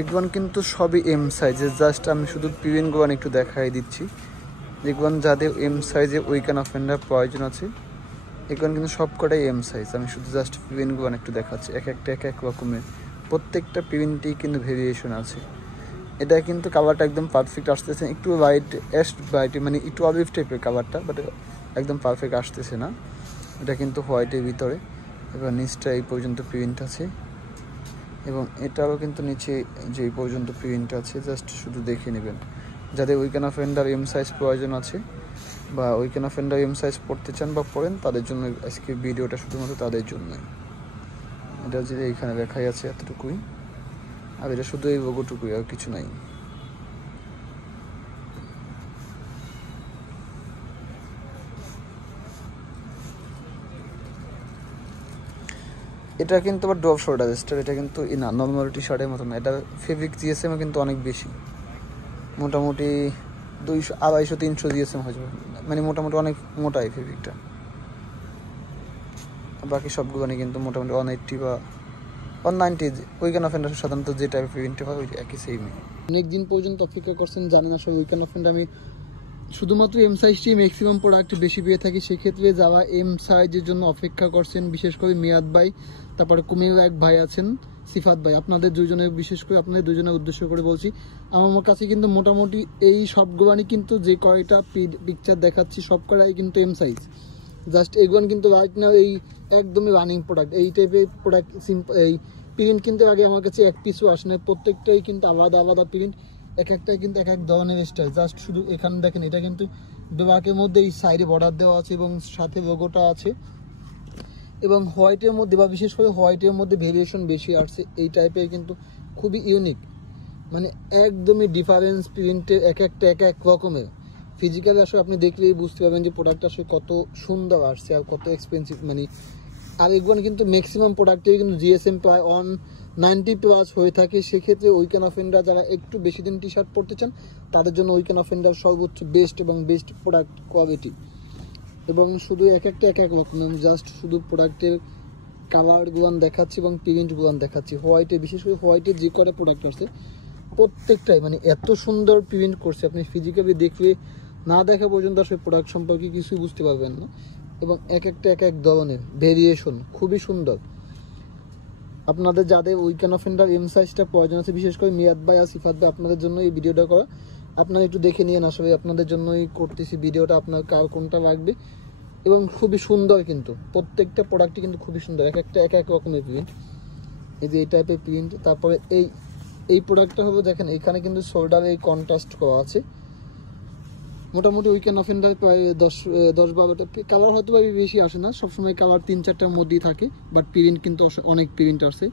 এগুলো কিন্তু সবই এম সাইজের, জাস্ট আমি শুধু প্রিন্টগুলো একটু দেখাই দিচ্ছি। যেগুলো যাদের এম সাইজে উইকেন অফেন্ডার প্রয়োজন আছে এগুলো কিন্তু সব কটাই এম সাইজ। আমি শুধু জাস্ট প্রিন্টগুলো একটু দেখাচ্ছি, এক একটা এক এক রকমের, প্রত্যেকটা প্রিন্টেই কিন্তু ভেরিয়েশন আছে। এটা কিন্তু কাভারটা একদম পারফেক্ট আসতেছে, একটু লাইট অ্যাশ লাইট মানে একটু অলিভ টাইপের কাভারটা, বাট একদম পারফেক্ট আসতেছে না। এটা কিন্তু হোয়াইটের ভিতরে, এবার নিচটা এই পর্যন্ত প্রিন্ট আছে এবং এটারও কিন্তু নিচে যে এই পর্যন্ত প্রিন্ট আছে, জাস্ট শুধু দেখে নেবেন। যাদের উইকেন অফেন্ডার এম সাইজ প্রয়োজন আছে বা উইকেন অফেন্ডার এম সাইজ পড়তে চান বা পড়েন, তাদের জন্য আজকে ভিডিওটা শুধুমাত্র তাদের জন্যই। এটা যে এইখানে লেখাই আছে এতটুকুই, আর এটা শুধু এই লোগোটুকুই, আর কিছু নাই। এটা কিন্তু আবার ড্রপ শোল্ডার স্টার, এটা কিন্তু না নর্মাল টি শার্টের মতো না, এটা ফেব্রিক জিএসএম কিন্তু অনেক বেশি, মোটামুটি 200 250 300 জিএসএম হয়ে যাবে, মানে মোটামুটি অনেক মোটাই ফেব্রিকটা। বাকি সবগুলো কিন্তু মোটামুটি 180 বা 190 উইকেন অফেন্ডার সাধারণত যে টাইপের প্রিন্ট হয় ওই একই সেমই। অনেক দিন পর্যন্ত অপেক্ষা করছেন, জানেন আসলে উইকেন অফেন্ডার আমি শুধুমাত্র এম সাইজটি ম্যাক্সিমাম প্রোডাক্ট বেশি পেয়ে থাকি। সেক্ষেত্রে যারা এম সাইজের জন্য অপেক্ষা করছেন, বিশেষ করে মেয়াদ ভাই, তারপরে কুমিল্লা এক ভাই আছেন সিফাত ভাই, আপনাদের দুজনের বিশেষ করে আপনাদের দুজনের উদ্দেশ্য করে বলছি, আমার কাছে কিন্তু মোটামুটি এই সবগুলানি কিন্তু যে কয়টা পিকচার দেখাচ্ছি সব কয়টাই কিন্তু এম সাইজ। জাস্ট এগুলো কিন্তু রাইট নাও এই একদমই রানিং প্রোডাক্ট, এই টাইপের প্রোডাক্ট সিম্পল এই প্রিন্ট কিন্তু আগে আমার কাছে এক পিসও আসে না, প্রত্যেকটাই কিন্তু আলাদা আলাদা প্রিন্ট, এক একটাই কিন্তু এক এক ধরনের স্টাইল। জাস্ট শুধু এখানে দেখেন, এটা কিন্তু ব্ল্যাকের মধ্যে এই সাইডে বর্ডার দেওয়া আছে এবং সাথে লোগোটা আছে, এবং হোয়াইটের মধ্যে বা বিশেষ করে হোয়াইটের মধ্যে ভেরিয়েশন বেশি আসছে। এই টাইপের কিন্তু খুবই ইউনিক, মানে একদমই ডিফারেন্স প্রিন্টের, এক একটা এক এক রকমের। ফিজিক্যালি আসলে আপনি দেখলেই বুঝতে পারবেন যে প্রোডাক্ট আসলে কত সুন্দর আসছে আর কত এক্সপেন্সিভ। মানে আর এগুলো কিন্তু ম্যাক্সিমাম প্রোডাক্টেই কিন্তু জিএসএম প্রায় 190+ হয়ে থাকে। সেক্ষেত্রে উইকেন অফেন্ডার যারা একটু বেশি দিন টি শার্ট পরতে চান তাদের জন্য উইকেন অফেন্ডার সর্বোচ্চ বেস্ট এবং বেস্ট প্রোডাক্ট কোয়ালিটি। এবং শুধু এক একটা এক এক রকম, জাস্ট শুধু প্রোডাক্টের কালারগুলো দেখাচ্ছি এবং প্রিন্টগুলো দেখাচ্ছি। হোয়াইটে বিশেষ করে হোয়াইটের যে কটা প্রোডাক্ট আছে প্রত্যেকটাই মানে এত সুন্দর প্রিন্ট করছে, আপনি ফিজিক্যালি দেখলে না দেখা পর্যন্ত আসলে প্রোডাক্ট সম্পর্কে কিছুই বুঝতে পারবেন না। এবং এক একটা এক এক ধরনের ভেরিয়েশন খুবই সুন্দর। আপনাদের যাদের উইকেন অফেন্ডার এম সাইজটা প্রয়োজন আছে, বিশেষ করে মিয়াদ ভাই আর সিফাত ভাই, আপনাদের জন্য এই ভিডিওটা করা। আপনারা একটু দেখে নিন, আসলে আপনাদের জন্যই করতেছি ভিডিওটা, আপনার কার কোনটা লাগবে। এবং খুবই সুন্দর কিন্তু প্রত্যেকটা প্রোডাক্টই কিন্তু খুবই সুন্দর, এক একটা এক এক রকমের প্রিন্ট। এই যে এই টাইপের প্রিন্ট। তারপরে এই প্রোডাক্টটা হবে দেখেন, এখানে কিন্তু শোল্ডারে এই কন্ট্রাস্ট করা আছে। মোটামুটি উইকেন অফেন্ডার প্রায় 10-12টা কালার হয়তো বেশি আসে না, সবসময় কালার 3-4টার মধ্যেই থাকে, বাট প্রিন্ট কিন্তু অনেক প্রিন্ট আসে।